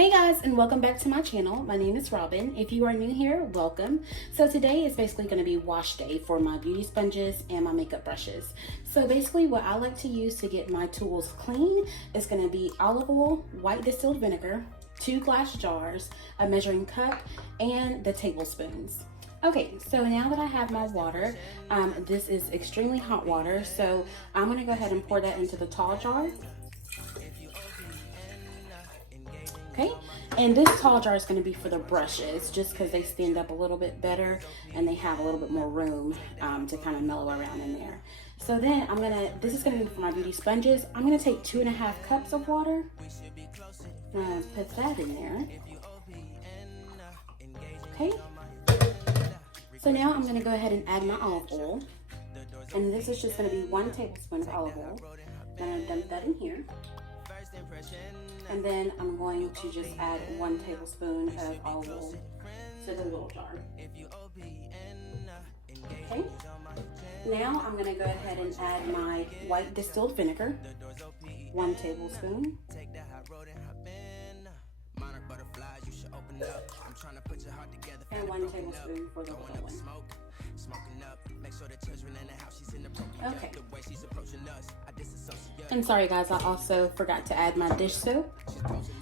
Hey guys, and welcome back to my channel. My name is Robin. If you are new here, welcome. So today is basically going to be wash day for my beauty sponges and my makeup brushes. So basically what I like to use to get my tools clean is going to be olive oil, white distilled vinegar, 2 glass jars, a measuring cup, and the tablespoons. Okay, so now that I have my water, this is extremely hot water, so I'm going to go ahead and pour that into the tall jar. Okay, and this tall jar is going to be for the brushes just because they stand up a little bit better and they have a little bit more room to kind of mellow around in there. So then this is going to be for my beauty sponges. I'm going to take 2.5 cups of water. Put that in there. Okay, so now I'm going to go ahead and add my olive oil. And this is just going to be 1 tablespoon of olive oil. I'm going to dump that in here. And then I'm going to just add 1 tablespoon of olive oil to the little jar. Okay. Now I'm going to go ahead and add my white distilled vinegar, 1 tablespoon. And 1 tablespoon for the little one. Okay. And sorry guys, I also forgot to add my dish soap.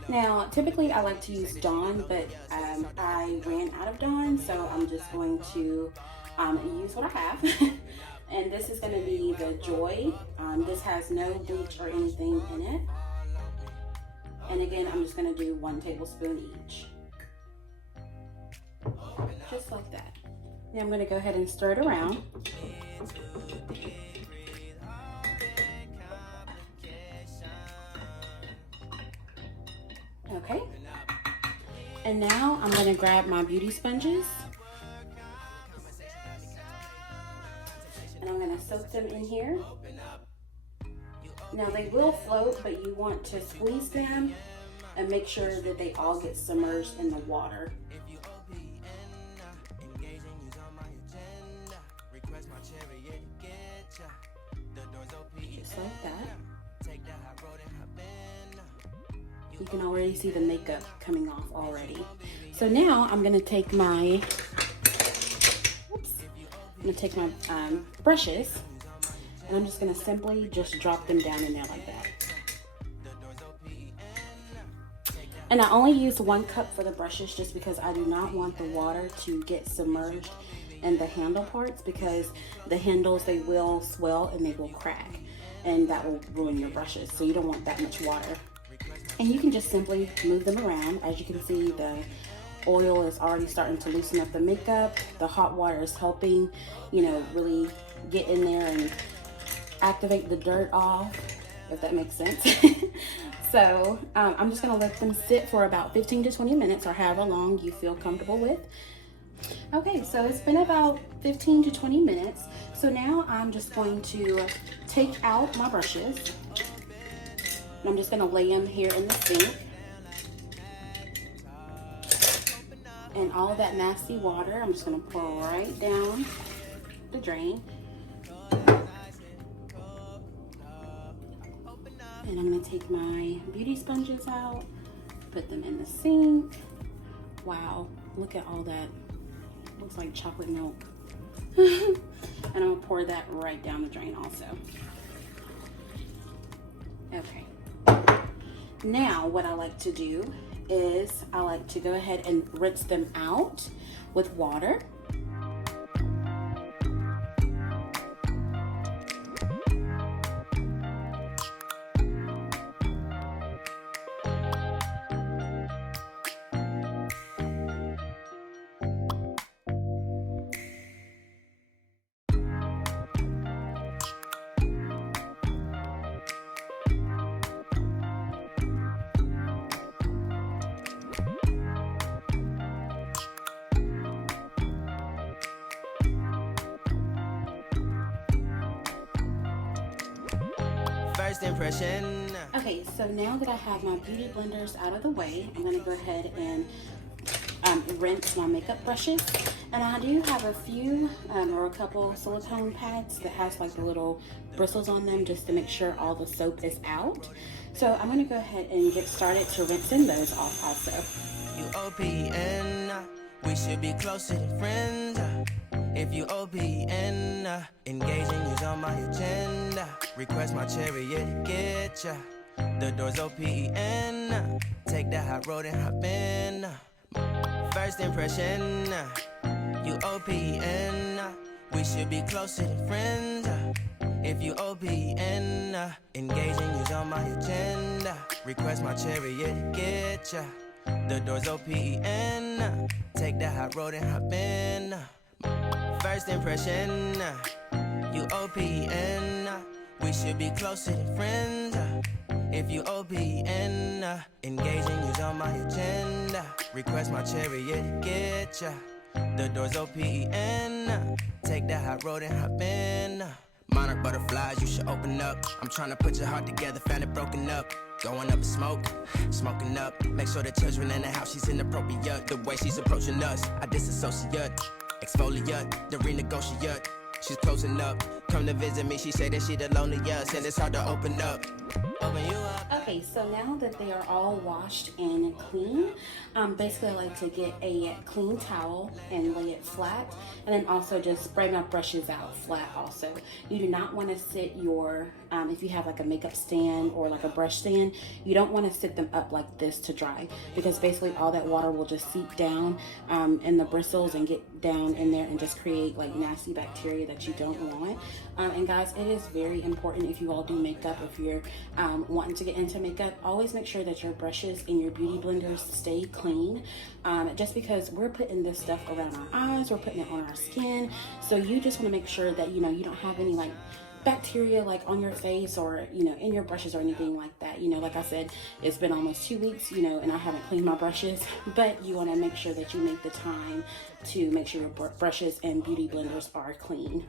Now, typically I like to use Dawn, but I ran out of Dawn, so I'm just going to use what I have. And this is going to be the Joy. This has no bleach or anything in it. And again, I'm just going to do 1 tablespoon each. Just like that. Now I'm going to go ahead and stir it around. Okay. And now I'm going to grab my beauty sponges. And I'm going to soak them in here. Now they will float, but you want to squeeze them and make sure that they all get submerged in the water. Just like that. You can already see the makeup coming off already. So now I'm gonna take my, brushes, and I'm just gonna simply just drop them down in there like that. And I only use 1 cup for the brushes just because I do not want the water to get submerged in the handle parts, because the handles, they will swell and they will crack, and that will ruin your brushes. So you don't want that much water. And you can just simply move them around. As you can see, the oil is already starting to loosen up the makeup. The hot water is helping, really get in there and activate the dirt off, if that makes sense. So I'm just gonna let them sit for about 15 to 20 minutes or however long you feel comfortable with. Okay, so it's been about 15 to 20 minutes. So now I'm just going to take out my brushes. And I'm just going to lay them here in the sink. And all of that nasty water, I'm just going to pour right down the drain. And I'm going to take my beauty sponges out, put them in the sink. Wow, look at all that. Looks like chocolate milk. And I'm going to pour that right down the drain also. Okay. Now what I like to do is I like to go ahead and rinse them out with water. First impression. Okay, so now that I have my beauty blenders out of the way, I'm going to go ahead and rinse my makeup brushes. And I do have a few or a couple silicone pads that has like the little bristles on them just to make sure all the soap is out. So I'm going to go ahead and get started to rinsing those off also. You OPN, we should be closer than friends. If you OPN, engaging you's on my agenda. Request my chariot to get ya. The door's OPN, take that hot road and hop in. First impression, you OPN, we should be closer than friends. If you OPN, engaging you's on my agenda. Request my chariot to get ya. The door's OPN, take that hot road and hop in. First impression, you OPN, we should be closer than friends. If you OPN, engaging you's on my agenda. Request my chariot to get ya. The door's OPN, take that hot road and hop in. Monarch butterflies, you should open up. I'm trying to put your heart together, found it broken up. Going up in smoke, smoking up. Make sure the children in the house, she's inappropriate. The way she's approaching us, I disassociate. Exfoliate, the renegotiate. She's closing up. Come to visit me, she say that she the loneliest, and it's hard to open up. Open you up. Okay, so now that they are all washed and clean, basically I like to get a clean towel and lay it flat, and then also just spray my brushes out flat also. You do not want to sit your, if you have like a makeup stand or like a brush stand, you don't want to sit them up like this to dry, because basically all that water will just seep down in the bristles and get down in there and just create like nasty bacteria that you don't want. And guys, it is very important if you all do makeup, if you're wanting to get into makeup, always make sure that your brushes and your beauty blenders stay clean, just because we're putting this stuff around our eyes, we're putting it on our skin, so you just want to make sure that you don't have any like bacteria like on your face or in your brushes or anything like that. Like I said, it's been almost 2 weeks and I haven't cleaned my brushes, but you want to make sure that you make the time to make sure your brushes and beauty blenders are clean.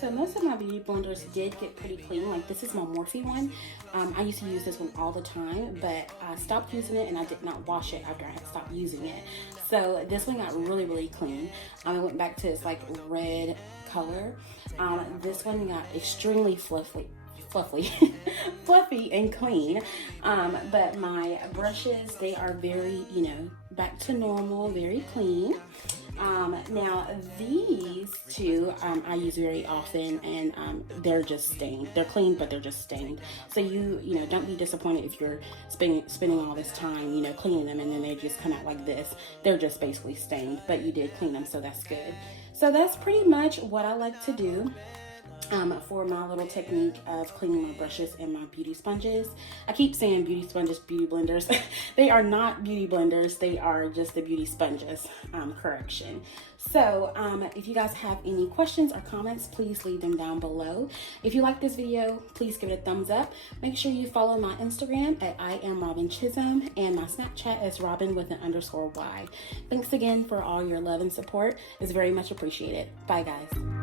So most of my beauty blenders did get pretty clean. Like this is my Morphe one. I used to use this one all the time, but I stopped using it and I did not wash it after I had stopped using it. So this one got really, really clean. I went back to its like red color. This one got extremely fluffy and clean, but my brushes, they are very back to normal, very clean. Now these two I use very often, and they're just stained. They're clean, but they're just stained. So you don't be disappointed if you're spending all this time cleaning them and then they just come out like this. They're just basically stained, but you did clean them, so that's good. So that's pretty much what I like to do for my little technique of cleaning my brushes and my beauty sponges. I keep saying beauty sponges, beauty blenders. They are not beauty blenders, they are just the beauty sponges, correction. So if you guys have any questions or comments, please leave them down below. If you like this video, please give it a thumbs up. Make sure you follow my Instagram at IAmRobynChism, and my Snapchat is Robin with an _Y. Thanks again for all your love and support. It's very much appreciated. Bye guys.